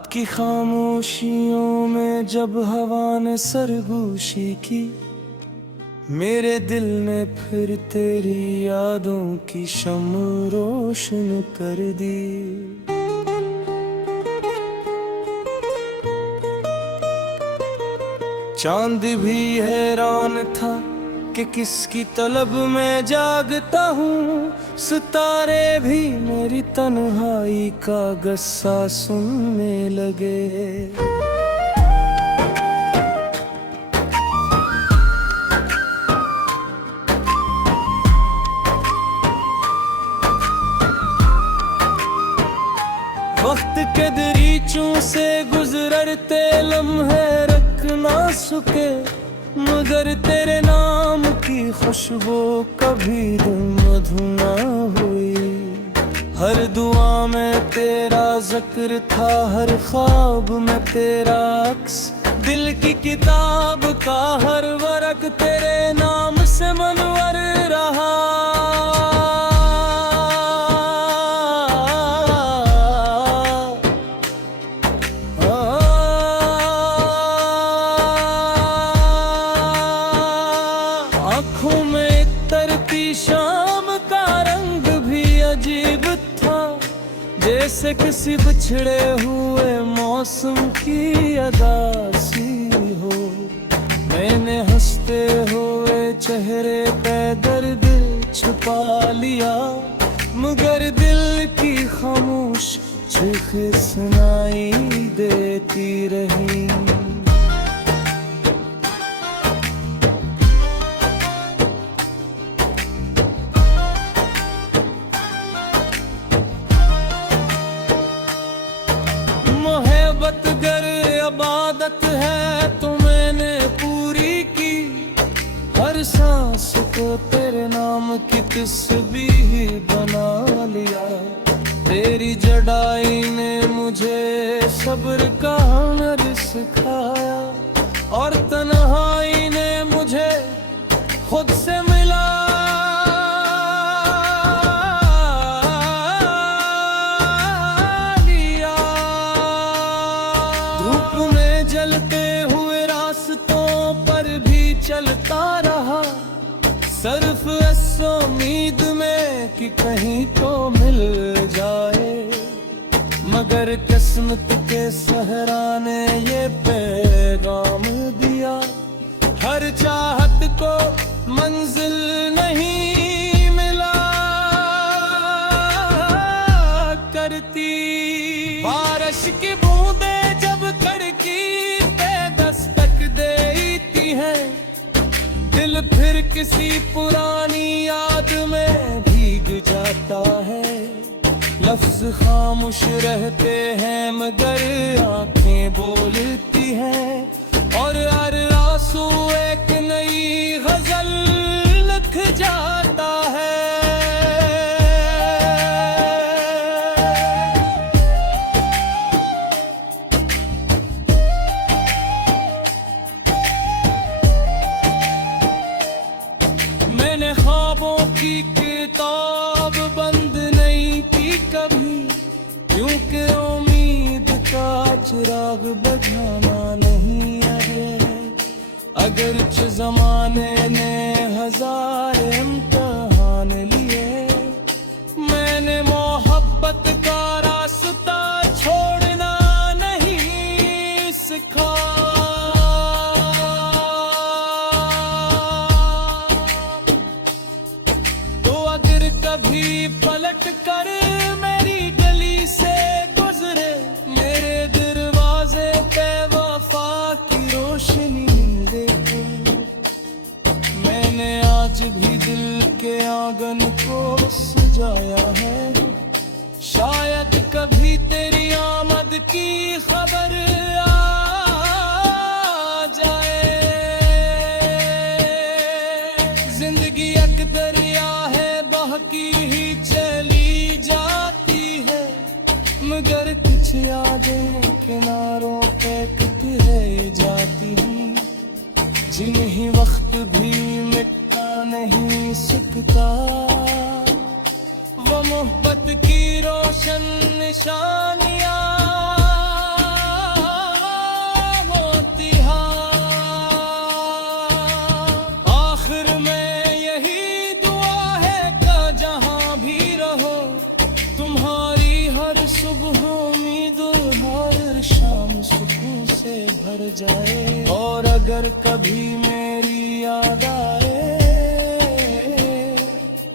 रात की खामोशियों में जब हवा ने सरगोशी की, मेरे दिल ने फिर तेरी यादों की शम्म रोशन कर दी। चांद भी हैरान था कि किसकी तलब में जागता हूँ, सितारे भी मेरी तन्हाई का गस्सा सुनने लगे। वक्त के दरीचों से गुजरते लम्हे रख ना सके, मगर तेरे नाम की खुशबू कभी मधु ना हुई। हर दुआ में तेरा जिक्र था, हर ख्वाब में तेरा अक्स, दिल की किताब का हर वर्क तेरे नाम से मनवर रहा। आँखों में तरती शाम का रंग भी अजीब था, जैसे किसी बिछड़े हुए मौसम की अदासी हो। मैंने हंसते हुए चेहरे पे दर्द छुपा लिया, मगर दिल की खामोश चीख सुनाई देती रही। मोहब्बत गर इबादत है तो मैंने पूरी की, हर सांस को तेरे नाम की तस्बीह बना लिया। तेरी जड़ाई ने मुझे सब्र का हुनर सिखाया, और तन्हाई ने मुझे खुद से मिला। जलते हुए रास्तों पर भी चलता रहा, सिर्फ इस उम्मीद में कि कहीं तो मिल जाए, मगर किस्मत के सहरा ने ये पैगाम दिया, हर चाहत को मंजिल नहीं मिला करती। बारिश की बूंदे जब कड़की दिल फिर किसी पुरानी याद में भीग जाता है। लफ्ज खामोश रहते हैं मगर आंखें बोलती हैं, और हर आंसू एक नई गजल लिख जाता है। मैंने ख्वाबों की किताब बंद नहीं की कभी, क्योंकि उम्मीद का चिराग बुझाना नहीं है। अगरचे ज़माने ने हजार इम्तिहान लिए, मैंने मोहब्बत का रास्ता छोड़ना नहीं सीखा। कभी पलट कर मेरी गली से गुजरे, मेरे दरवाजे पे वफा की रोशनी देखे। मैंने आज भी दिल के आंगन को सजाया है, शायद कभी तेरी आमद की खबर आ जाए। जिंदगी एक दरिया है, बहकी ही चली जाती है, मगर कुछ यादें किनारों पे रह जाती हैं, जिन्हें वक्त भी मिटा नहीं सकता। वो मोहब्बत की रोशन निशानियां जाए। और अगर कभी मेरी याद आए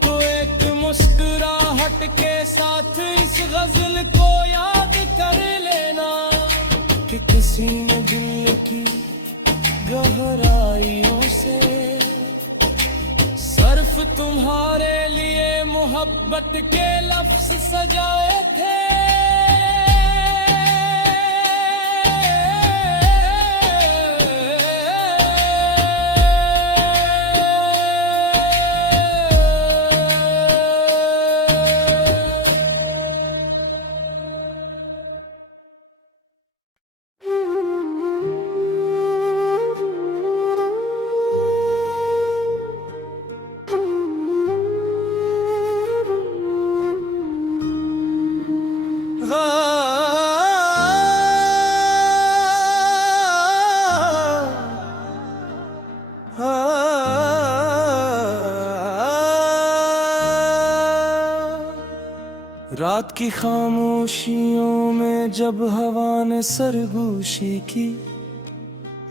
तो एक मुस्कुराहट के साथ इस गजल को याद कर लेना कि किसी ने दिल की गहराइयों से सिर्फ तुम्हारे लिए मोहब्बत के लफ्ज सजाए थे। रात की खामोशियों में जब हवा ने सरगोशी की,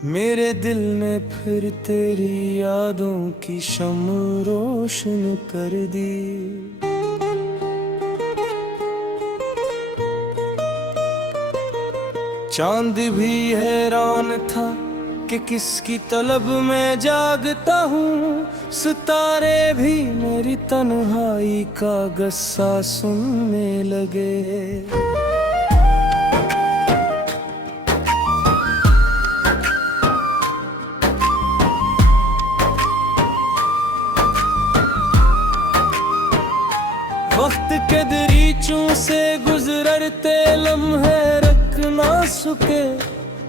मेरे दिल ने फिर तेरी यादों की शम्म रोशन कर दी। चांद भी हैरान था कि किसकी तलब में जागता हूँ, सितारे भी मेरी तन्हाई का गस्सा सुनने लगे। वक्त के दरीचों से गुजरते लम्हे रख ना सके,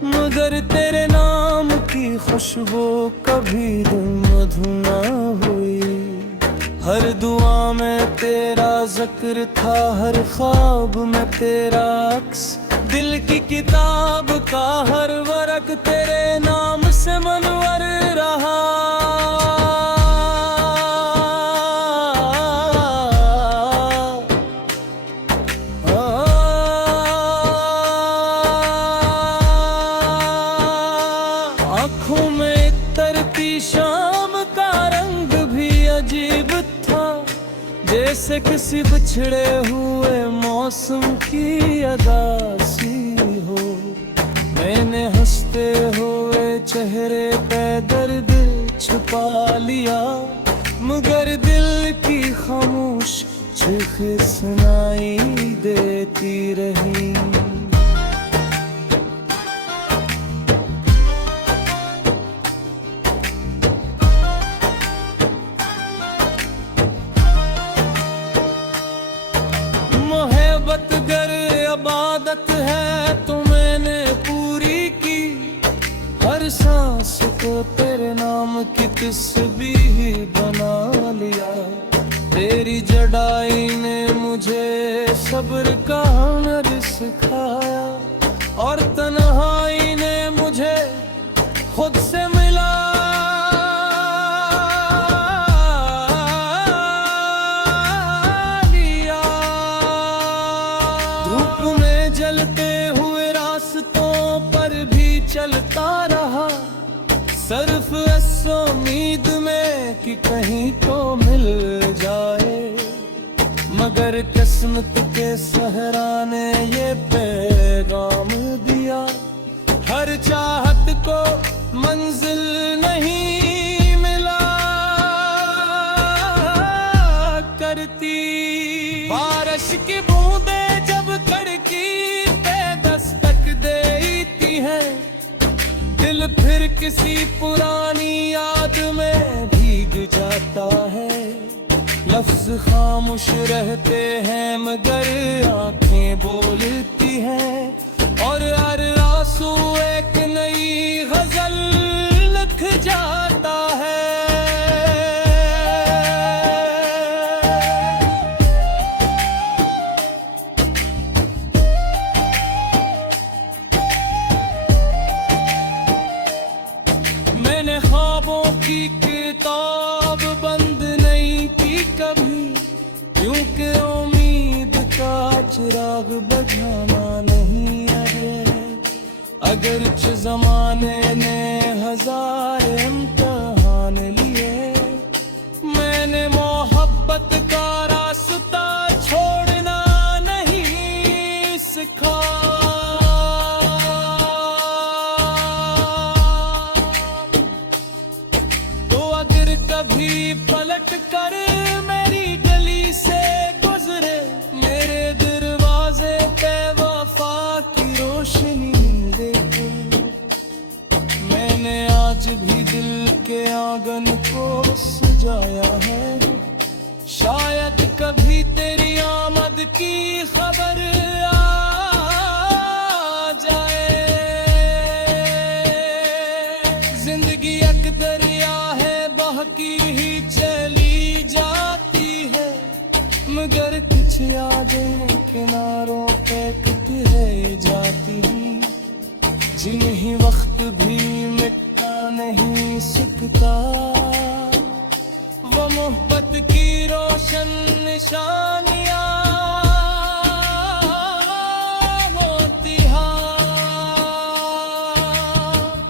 मगर तेरे नाम की खुशबू कभी दिल मधु ना हुई। हर दुआ में तेरा जिक्र था, हर ख्वाब में तेरा अक्स, दिल की किताब का हर वर्क तेरे नाम से मनवर रहा। आँखों में तरती शाम का रंग भी अजीब था, जैसे किसी बिछड़े हुए मौसम की अदासी हो। मैंने हंसते हुए चेहरे पे दर्द छुपा लिया, मगर दिल की खामोश चीख सुनाई देती रही। मोहब्बत गर इबादत है तो मैंने पूरी की, हर सांस को तेरे नाम की तस्बीह बना लिया। तेरी जड़ाई ने मुझे सब्र का हुनर सिखाया, और तन्हाई ने मुझे खुद से मिला। जलते हुए रास्तों पर भी चलता रहा, सिर्फ इस उम्मीद में कि कहीं तो मिल जाए। मगर किस्मत के सहरा ने ये पैगाम दिया, हर चाहत को मंजिल नहीं मिला करती। बारिश की बूंदे जब कड़की दिल फिर किसी पुरानी याद में भीग जाता है। लफ्ज खामोश रहते हैं मगर आंखें बोलती हैं, और हर आंसू एक नई गजल लिख जाता है। मैंने ख्वाबों की किताब बंद नहीं की कभी, क्योंकि उम्मीद का चिराग बुझाना नहीं है। अगर अगरचे ज़माने ने हजार इम्तिहान लिए, मैंने मोहब्बत का रास्ता छोड़ना नहीं सीखा। तो अगर कभी पलट कर मेरी गली से गुजरे, मेरे दरवाजे पे वफा की रोशनी देखे। मैंने आज भी दिल के आंगन को सजाया है, शायद कभी तेरी आमद की खबर आ जाए। जिंदगी एक दरिया है, बहकी ही चली जाती है, मगर कुछ यादें किनारों पे रह जाती हैं, जिन्हें वक्त भी मिटा नहीं सकता। वो मोहब्बत की रोशन निशानियां होती हैं।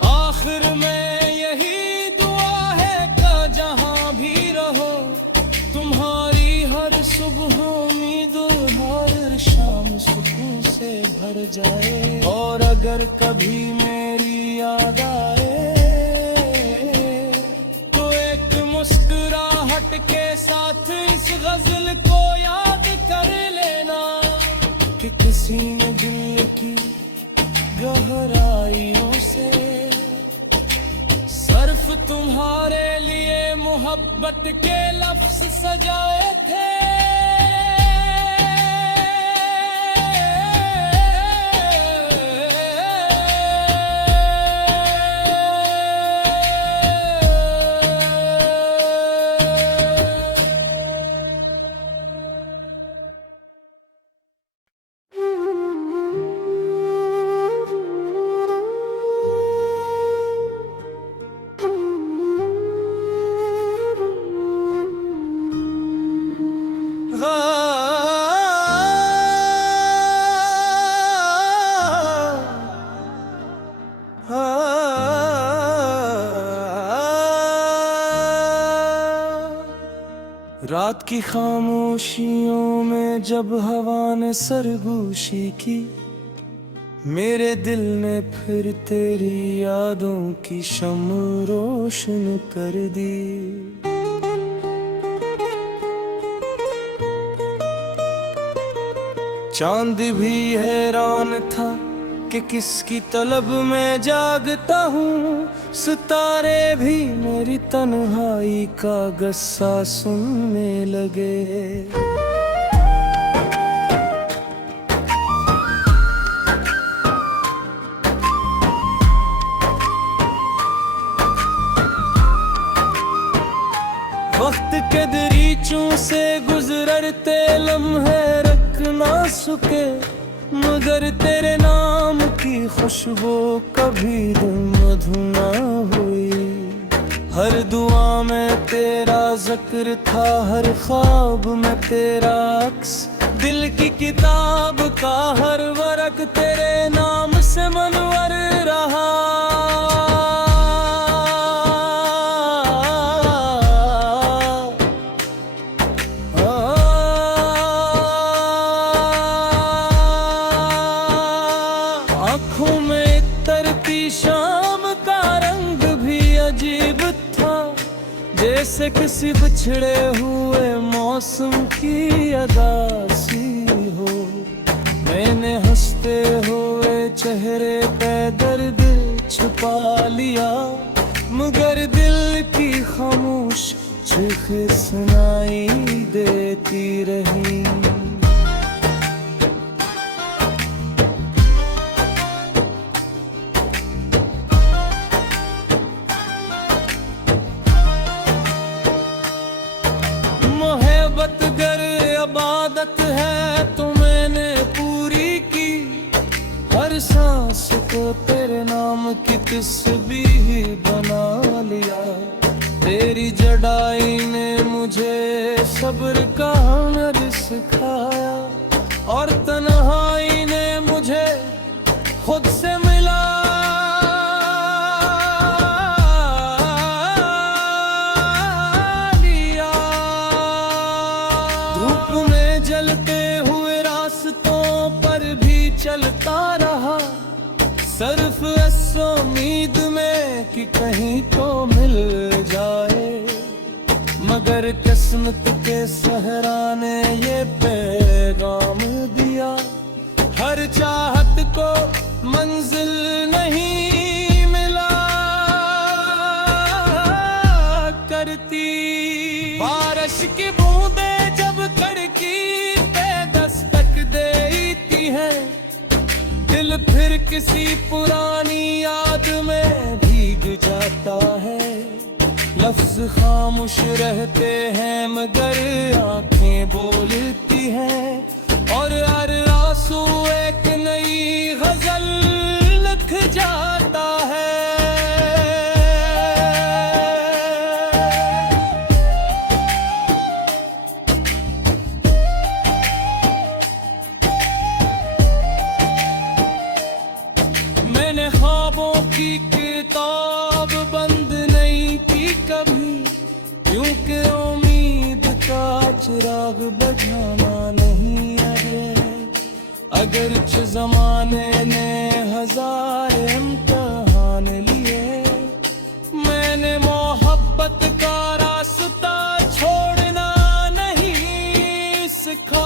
आखिर में यही दुआ है कि जहां भी रहो, तुम्हारी हर सुबह उम्मीद हर शाम सुकून से भर जाए। और अगर कभी मेरी याद आए तो एक मुस्कुराहट के साथ इस गजल को याद कर लेना कि किसी ने दिल की गहराइयों से सिर्फ तुम्हारे लिए मोहब्बत के लफ्ज सजाए थे। रात की खामोशियों में जब हवा ने सरगोशी की, मेरे दिल ने फिर तेरी यादों की शम्म रोशन कर दी। चांद भी हैरान था कि किसकी तलब में जागता हूँ, सितारे भी मेरी तन्हाई का गस्सा सुनने लगे। वक्त के दरीचों से गुजरते लम्हे रख ना सके, मगर तेरे नाम की खुशबू कभी मधु ना हुई। हर दुआ में तेरा जिक्र था, हर ख्वाब में तेरा अक्स, दिल की किताब का हर वर्क तेरे नाम से मनवर रहा। आँखों में तरती शाम का रंग भी अजीब था, जैसे किसी बिछड़े हुए मौसम की अदासी हो। मैंने हंसते हुए चेहरे पे दर्द छुपा लिया, मगर दिल की खामोश चीख सुनाई देती रही। मोहब्बत गर इबादत है तो मैंने पूरी की, हर सांस को तेरे नाम की तस्बीह बना लिया। तेरी जड़ाई ने मुझे सब्र का हुनर सिखाया, और तन्हाई ने मुझे खुद से मिलाया। सिर्फ इस उम्मीद में कि कहीं तो मिल जाए, मगर किस्मत के सहरा ने ये पैगाम दिया, हर चाहत को मंजिल नहीं मिला करती। बारिश की बूंदें जब कड़की पे दस्तक देती है, दिल फिर किसी पुरानी याद में भीग जाता है। लफ्ज खामोश रहते हैं मगर आंखें बोलती हैं, और हर आंसू एक नई गजल लिख जाता है। मैंने ख्वाबों की किताब बंद नहीं की कभी, क्योंकि उम्मीद का चिराग बुझाना नहीं है। अगरचे ज़माने ने हजार इम्तिहान लिए, मैंने मोहब्बत का रास्ता छोड़ना नहीं सीखा।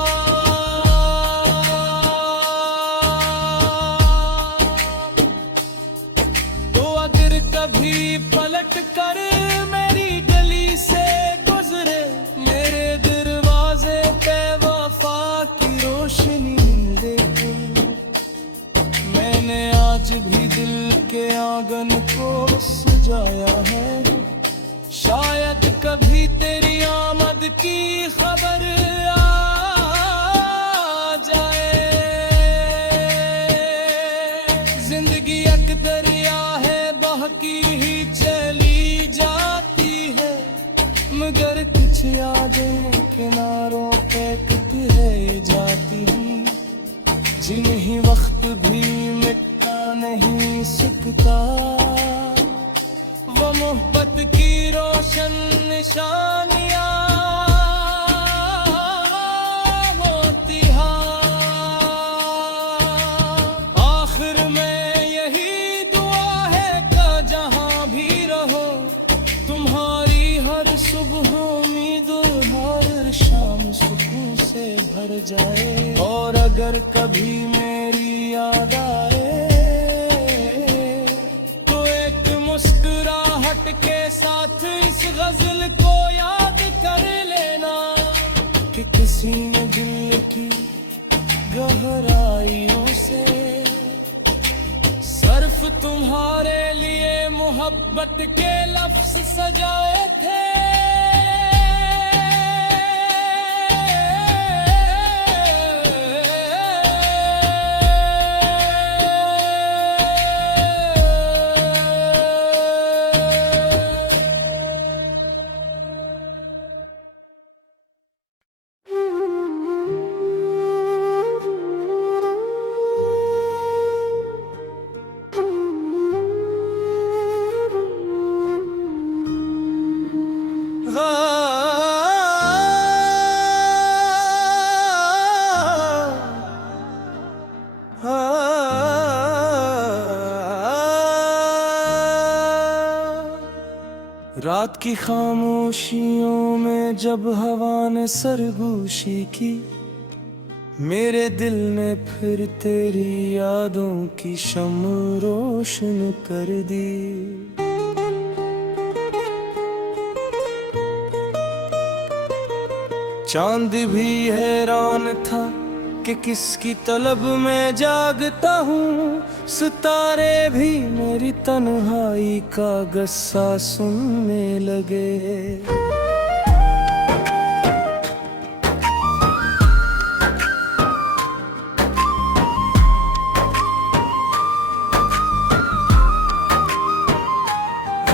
कभी पलट कर मेरी गली से गुजरे, मेरे दरवाजे पे वफा की रोशनी देखे, मैंने आज भी दिल के आंगन को सजाया है। शायद कभी तेरी आमद की खबर आ जाए। जिंदगी एक दरिया है, बहकी ही चली जाती है, मगर कुछ यादें किनारों पे रह जाती हैं, जिन्हें वक्त भी मिटा नहीं सकता। वो मोहब्बत की रोशन निशानियां होती हैं। आखिर में यही दुआ है कि जहां भी रहो, तुम्हारी हर सुबह उम्मीद हर शाम सुकून से भर जाए। और अगर कभी मेरी याद आए तो एक मुस्कुराहट के साथ इस गजल को याद कर लेना, कि किसी ने दिल की गहराइयों से सिर्फ तुम्हारे लिए मोहब्बत के लफ्ज सजाए थे। रात की खामोशियों में जब हवा ने सरगोशी की, मेरे दिल ने फिर तेरी यादों की शम्म रोशन कर दी। चांद भी हैरान था कि किसकी तलब में जागता हूँ, सितारे भी मेरी तन्हाई का गस्सा सुनने लगे।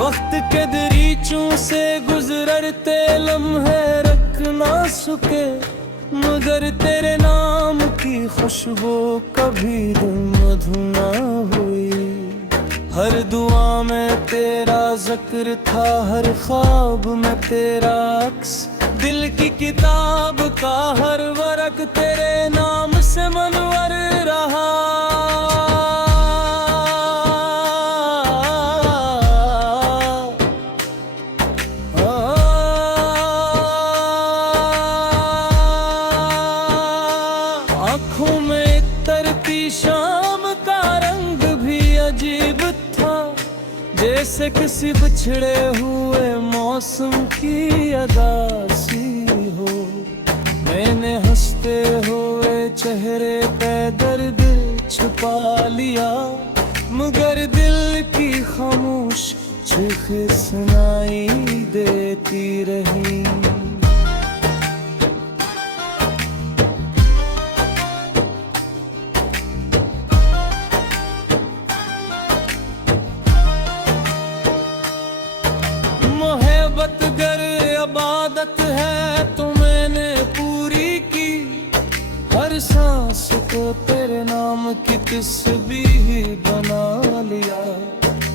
वक्त के दरीचों से गुजरते लम्हे रख ना सके, मगर तेरे नाम की खुशबू कभी मधु ना हुई। हर दुआ में तेरा जिक्र था, हर ख्वाब में तेरा अक्स, दिल की किताब का हर वर्क तेरे नाम से मनवर रहा। जैसे किसी बिछड़े हुए मौसम की अदासी हो। मैंने हंसते हुए चेहरे पे दर्द छुपा लिया, मगर दिल की खामोश चीख सुनाई देती रही। मोहब्बत गर इबादत है तो मैंने पूरी की, हर सांस को तेरे नाम की तस्बीह बना लिया।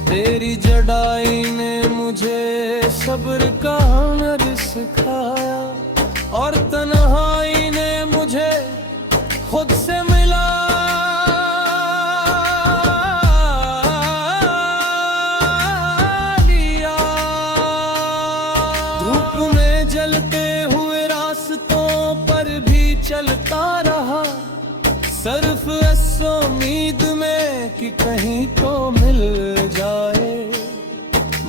तेरी जड़ाई ने मुझे सब्र का हुनर सिखाया, और तन्हाई ने मुझे खुद से मिला लिया। धूप में जलते हुए रास्तों पर भी चलता रहा, सिर्फ इस उम्मीद में कि कहीं तो मिल जाए।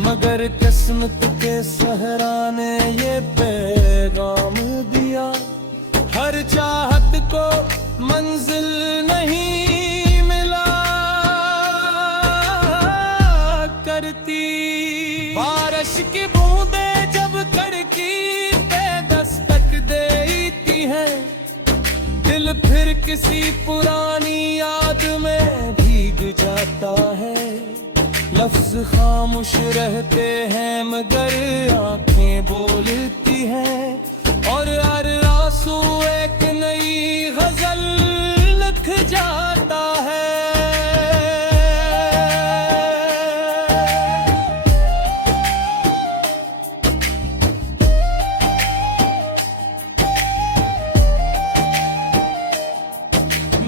मगर किस्मत के सहरा ने ये पैगाम दिया, हर चाहत को मंजिल नहीं मिला करती। बारिश की बूंदें जब कड़की पे दस्तक देती हैं, दिल फिर किसी पुरानी याद में भीग जाता है। लफ्ज खामोश रहते हैं मगर आंखें बोलती हैं, और हर आंसू एक नई गजल लिख जाता है।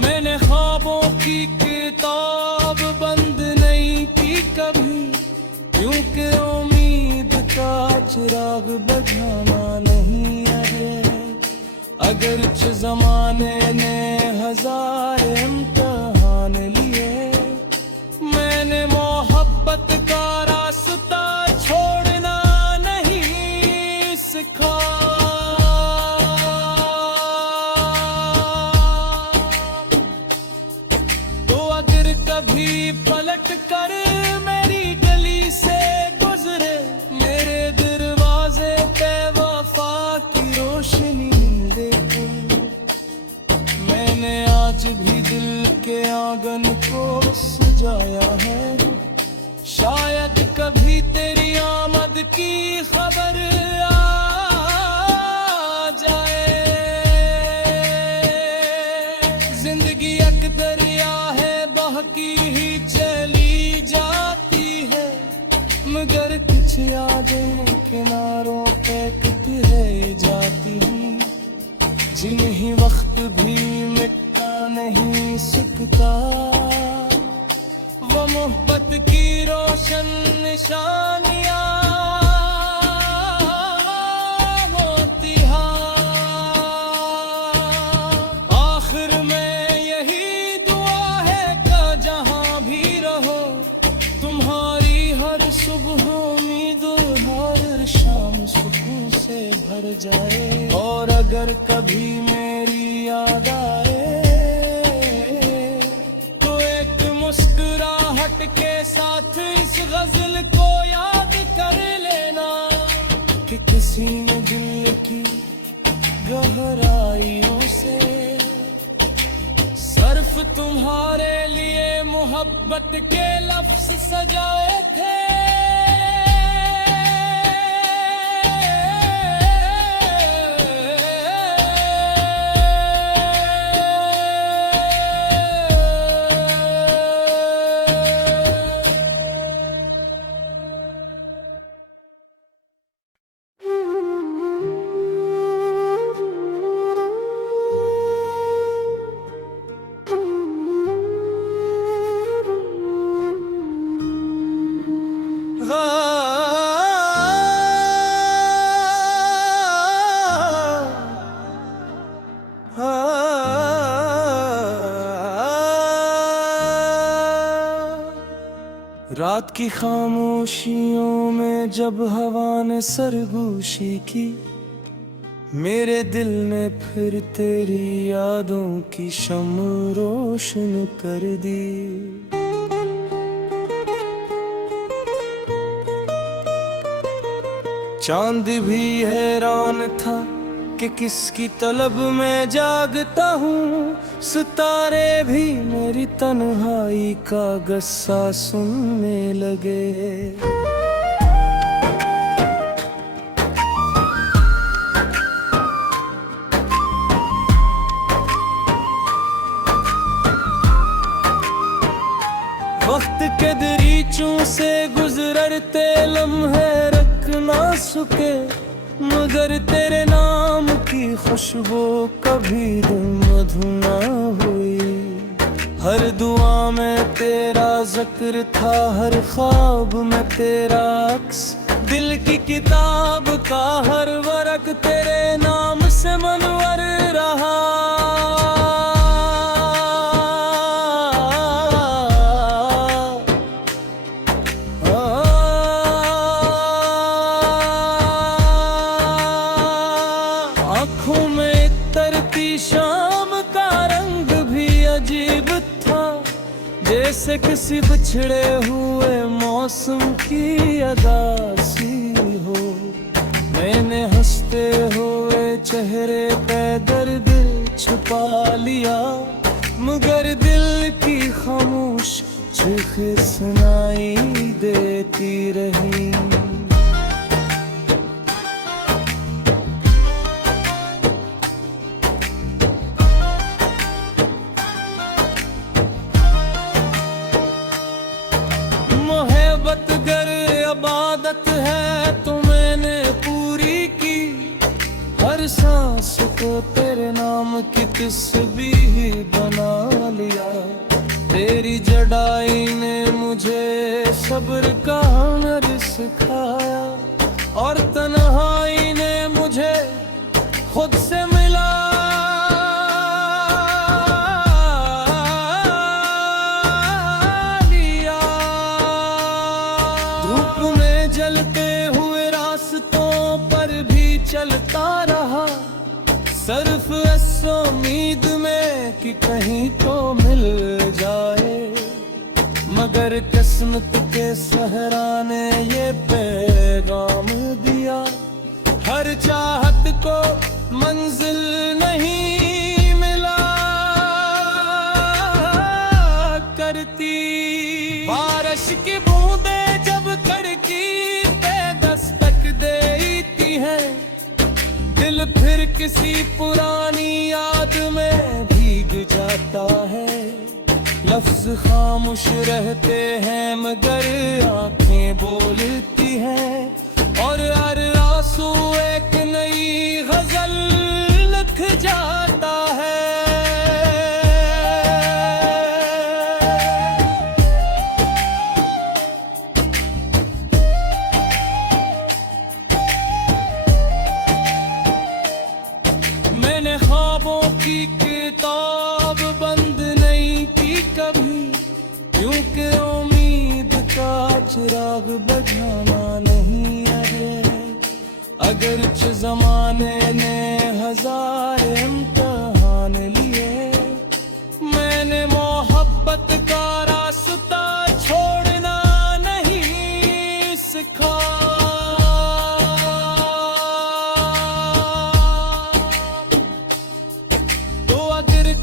मैंने ख्वाबों की किताब बंद नहीं की कभी, क्योंकि उम्मीद का चिराग बुझाना नहीं है। अगरचे ज़माने ने हजार इम्तिहान लिए, मैंने मोहब्बत का रास्ता छोड़ना नहीं सीखा। कभी पलट कर मेरी गली से गुजरे, मेरे दरवाजे पे वफा की रोशनी देखे। मैंने आज भी दिल के आंगन को सजाया है, शायद कभी तेरी आमद की खबर आ जाए। जिंदगी एक दरिया है, बहकी ही चली जाती है, मगर कुछ यादें किनारों पे रह जाती हैं, जिन्हें वक्त भी मिटा नहीं सकता। वो मोहब्बत की रोशन निशानियां होती हैं। आखिर में यही दुआ है कि जहां भी रहो, तुम्हारी हर सुबह उम्मीद हर शाम सुकून से भर जाए। और अगर कभी मेरी याद आए तो एक मुस्कुराहट के साथ इस गजल को याद कर लेना, कि किसी ने दिल की गहराइयों से सिर्फ तुम्हारे लिए मोहब्बत के लफ्ज सजाए थे। रात की खामोशियों में जब हवा ने सरगोशी की, मेरे दिल ने फिर तेरी यादों की शम्म रोशन कर दी। चांद भी हैरान था कि किसकी तलब में जागता हूँ, सितारे भी मेरी तन्हाई का गस्सा सुनने लगे। वक्त के दरीचों से गुजरते लम्हे रख ना सके, मगर तेरे नाम की खुशबू कभी मधु ना हुई। हर दुआ में तेरा जिक्र था, हर ख्वाब में तेरा अक्स, दिल की किताब का हर वर्क तेरे नाम से मनवर रहा। आँखों में तरती शाम का रंग भी अजीब था, जैसे किसी बिछड़े हुए मौसम की अदासी हो। मैंने हंसते हुए चेहरे पे दर्द छुपा लिया, मगर दिल की खामोश चीखें सुनाई देती रही। मोहब्बत गर इबादत है तो मैंने पूरी की, हर सांस को तेरे नाम की तस्बीह बना लिया। तेरी जड़ाई ने मुझे सब्र का हुनर सिखाया, और तन्हाई ने मुझे खुद से मिला। जलते हुए रास्तों पर भी चलता रहा, सिर्फ इस उम्मीद में कि कहीं तो मिल जाए, मगर किस्मत के सहरा ने ये पैगाम दिया, हर चाहत को मंजिल नहीं मिला करती। बारिश की बूंदे जब कड़की देती है, दिल फिर किसी पुरानी याद में भीग जाता है। लफ्ज खामोश रहते हैं मगर आंखें बोलती हैं, और हर आंसू एक नई गजल लिख जाता है। मैंने ख्वाबों की किताब बंद नहीं की कभी, क्योंकि उम्मीद का चिराग बुझाना नहीं है। अगरचे ज़माने ने हजार इम्तिहान लिए, मैंने मोहब्बत का रास्ता छोड़ना नहीं सिखा।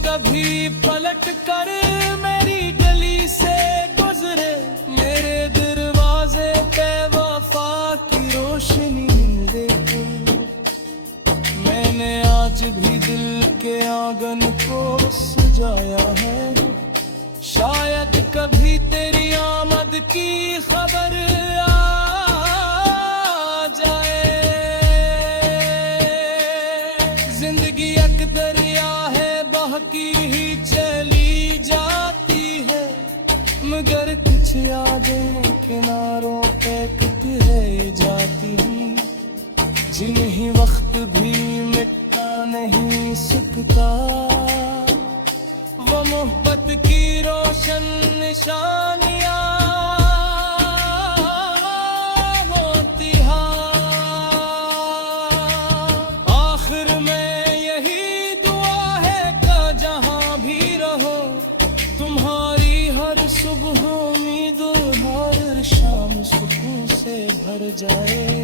कभी पलट कर मेरी गली से गुजरे, मेरे दरवाजे पे वफा की रोशनी देखे। मैंने आज भी दिल के आंगन को सजाया है, शायद कभी तेरी आमद की खबर आ जाए। जिंदगी एक दरिया है, बहकी ही चली जाती है, मगर कुछ यादें किनारों पे रह जाती हैं, जिन्हें वक्त भी मिटा नहीं सकता। वो मोहब्बत की रोशन निशानियां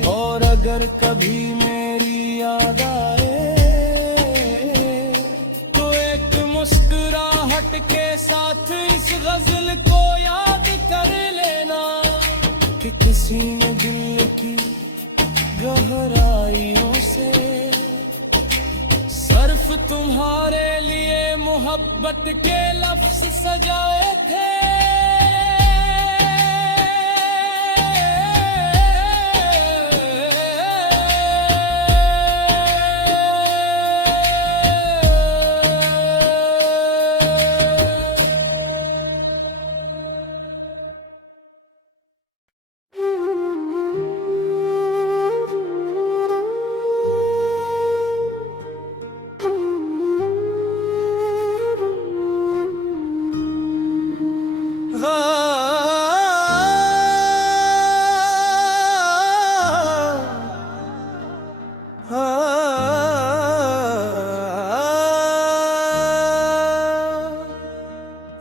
और अगर कभी मेरी याद आए तो एक मुस्कुराहट के साथ इस गजल को याद कर लेना कि किसी ने दिल की गहराइयों से सिर्फ तुम्हारे लिए मोहब्बत के लफ्ज सजाए थे।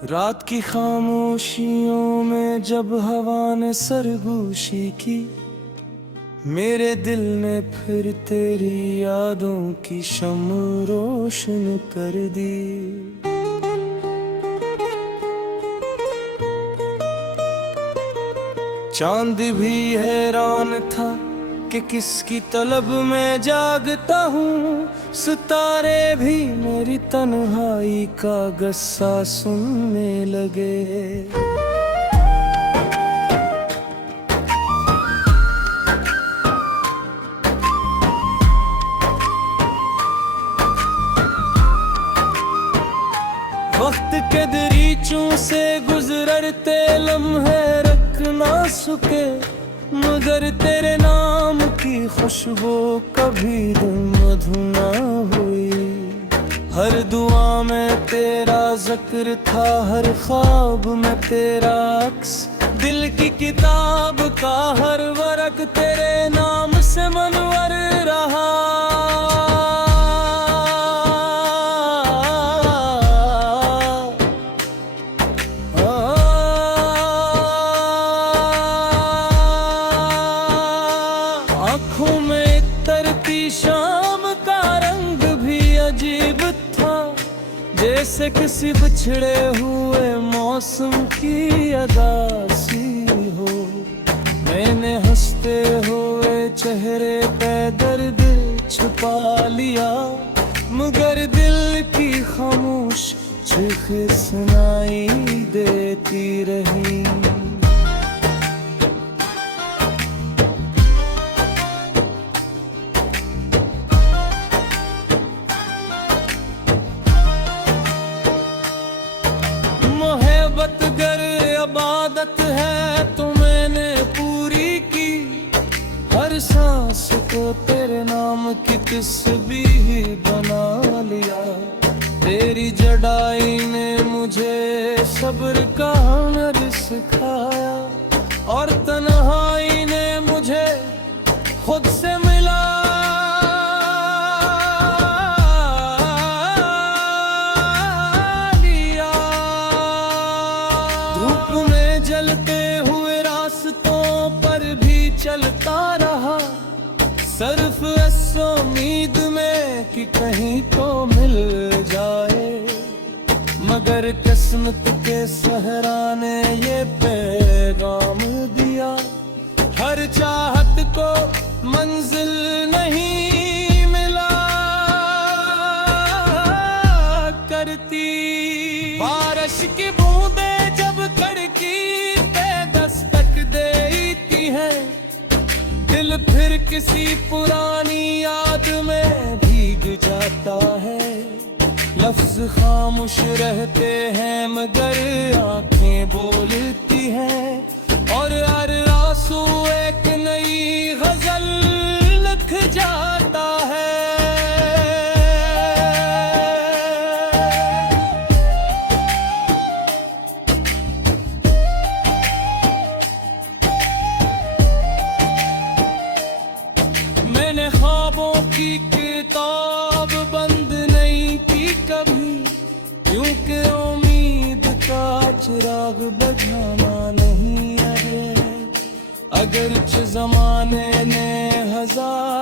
रात की खामोशियों में जब हवा ने सरगोशी की, मेरे दिल ने फिर तेरी यादों की शम्म रोशन कर दी। चांद भी हैरान था कि किसकी तलब में जागता हूँ, सितारे भी मेरी तन्हाई का गस्सा सुनने लगे। वक्त के दरीचों से गुजरते लम्हे रख ना सके, मगर तेरे नाम की खुशबू कभी मधु ना हुई। हर दुआ में तेरा जिक्र था, हर ख्वाब में तेरा अक्स, दिल की किताब का हर वर्क तेरे नाम से मनवर रहा। आँखों में तरती शाम का रंग भी अजीब था, जैसे किसी बिछड़े हुए मौसम की अदासी हो। मैंने हंसते हुए चेहरे पे दर्द छुपा लिया, मगर दिल की खामोश चीख सुनाई देती रही। मोहब्बत गर इबादत है तो मैंने पूरी की, हर सांस को तेरे नाम की तस्बीह बना लिया। तेरी जड़ाई ने मुझे सब्र का हुनर सिखाया, और तन्हाई ने मुझे खुद से मिला। जलते हुए रास्तों पर भी चलता रहा, सिर्फ इस उम्मीद में कि कहीं तो मिल जाए, मगर किस्मत के सहरा ने ये पैगाम दिया, हर चाहत को मंजिल नहीं मिला करती। बारिश की बूंदे जब कड़की दिल फिर किसी पुरानी याद में भीग जाता है। लफ्ज खामोश रहते हैं मगर आंखें बोलती हैं, और हर आंसू एक नई गजल लिख जाता है। मैंने ख्वाबों की किताब बंद नहीं की कभी, क्योंकि उम्मीद का चिराग बुझाना नहीं है। अगर अगरचे जमाने ने हजार